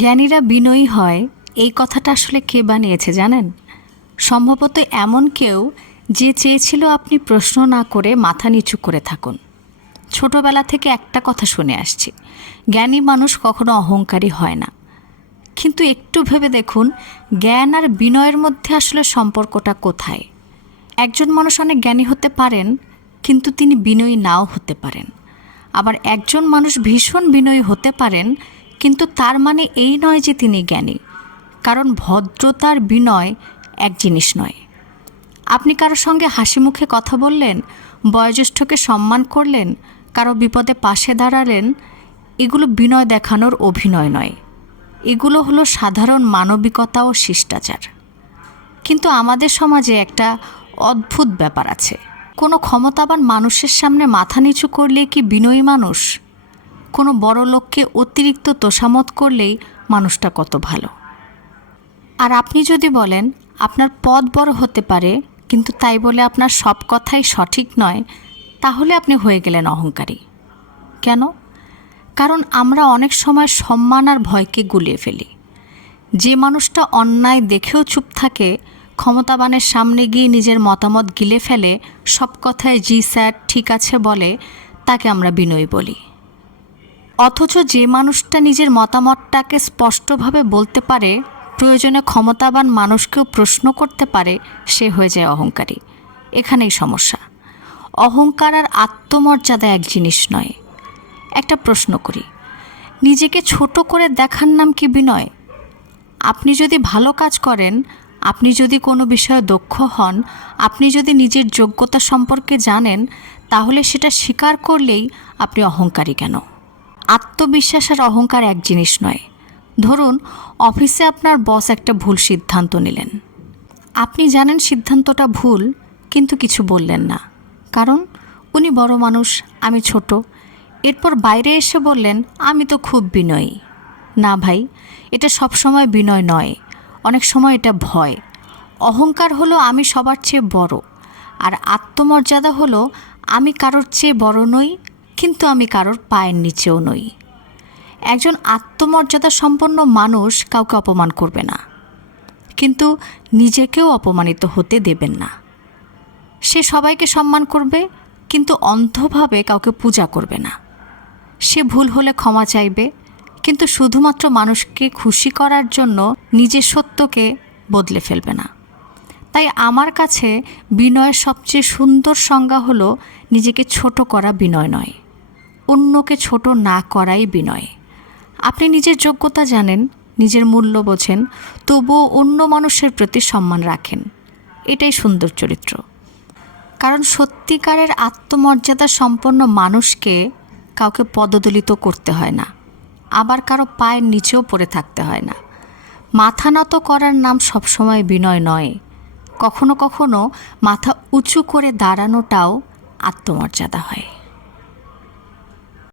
জ্ঞানীরা বিনয়ী হয়, এই কথাটা আসলে কে বানিয়েছে জানেন? সম্ভবত এমন কেউ যে চেয়েছিল আপনি প্রশ্ন না করে মাথা নিচু করে থাকুন। ছোটবেলা থেকে একটা কথা শুনে আসছি, জ্ঞানী মানুষ কখনো অহংকারী হয় না। কিন্তু একটু ভেবে দেখুন, জ্ঞান আর বিনয়ের মধ্যে আসলে সম্পর্কটা কোথায়? একজন মানুষ অনেক জ্ঞানী হতে পারেন, কিন্তু তিনি বিনয়ী নাও হতে পারেন। আবার একজন মানুষ ভীষণ বিনয়ী হতে পারেন, কিন্তু তার মানে এই নয় যে তিনি জ্ঞানী। কারণ ভদ্রতার বিনয় এক জিনিস নয়। আপনি কারোর সঙ্গে হাসি মুখে কথা বললেন, বয়োজ্যেষ্ঠকে সম্মান করলেন, কারো বিপদে পাশে দাঁড়ালেন, এগুলো বিনয় দেখানোর অভিনয় নয়। এগুলো হলো সাধারণ মানবিকতা ও শিষ্টাচার। কিন্তু আমাদের সমাজে একটা অদ্ভুত ব্যাপার আছে। কোনো ক্ষমতাবান মানুষের সামনে মাথা নিচু করলেই কি বিনয়ী মানুষ? কোনো বড় লোককে অতিরিক্ত তোষামত করলেই মানুষটা কত ভালো। আর আপনি যদি বলেন আপনার পদ বড় হতে পারে, কিন্তু তাই বলে আপনার সব কথাই সঠিক নয়, তাহলে আপনি হয়ে গেলেন অহংকারী। কেন? কারণ আমরা অনেক সময় সম্মান আর ভয়কে গুলিয়ে ফেলি। যে মানুষটা অন্যায় দেখেও চুপ থাকে, ক্ষমতাবানের সামনে গিয়ে নিজের মতামত গিলে ফেলে, সব কথায় জি স্যার ঠিক আছে বলে, তাকে আমরা বিনয়ী বলি। অথচ যে মানুষটা নিজের মতামতটাকে স্পষ্টভাবে বলতে পারে, প্রয়োজনে ক্ষমতাবান মানুষকেও প্রশ্ন করতে পারে, সে হয়ে যায় অহংকারী। এখানেই সমস্যা। অহংকার আর আত্মমর্যাদা এক জিনিস নয়। একটা প্রশ্ন করি, নিজেকে ছোট করে দেখার নাম কি বিনয়? আপনি যদি ভালো কাজ করেন, আপনি যদি কোনো বিষয়ে দক্ষ হন, আপনি যদি নিজের যোগ্যতা সম্পর্কে জানেন, তাহলে সেটা স্বীকার করলেই আপনি অহংকারী কেন? আত্মবিশ্বাস আর অহংকার এক জিনিস নয়। ধরুন, অফিসে আপনার বস একটা ভুল সিদ্ধান্ত নিলেন। আপনি জানেন সিদ্ধান্তটা ভুল, কিন্তু কিছু বললেন না। কারণ উনি বড় মানুষ, আমি ছোট। এরপর বাইরে এসে বললেন, আমি তো খুব বিনয়ী। না ভাই, এটা সবসময় বিনয় নয়, অনেক সময় এটা ভয়। অহংকার হলো আমি সবার চেয়ে বড়, আর আত্মমর্যাদা হলো আমি কারোর চেয়ে বড় নই, কিন্তু আমি কারোর পায়ের নিচেও নই। একজন আত্মমর্যাদা সম্পন্ন মানুষ কাউকে অপমান করবে না, কিন্তু নিজেকেও অপমানিত হতে দেবেন না। সে সবাইকে সম্মান করবে, কিন্তু অন্ধভাবে কাউকে পূজা করবে না। সে ভুল হলে ক্ষমা চাইবে, কিন্তু শুধুমাত্র মানুষকে খুশি করার জন্য নিজের সত্যকে বদলে ফেলবে না। তাই আমার কাছে বিনয়ের সবচেয়ে সুন্দর সংজ্ঞা হলো, নিজেকে ছোট করা বিনয় নয়, অন্যকে ছোট না করাই বিনয়। আপনি নিজের যোগ্যতা জানেন, নিজের মূল্য বোঝেন, তবুও অন্য মানুষের প্রতি সম্মান রাখেন। এটাই সুন্দর চরিত্র। কারণ সত্যিকারের আত্মমর্যাদা সম্পন্ন মানুষকে কাউকে পদদলিত করতে হয় না, আবার কারো পায়ের নিচেও পড়ে থাকতে হয় না। মাথা নত করার নাম সবসময় বিনয় নয়। কখনো কখনো মাথা উঁচু করে দাঁড়ানোটাও আত্মমর্যাদা হয়।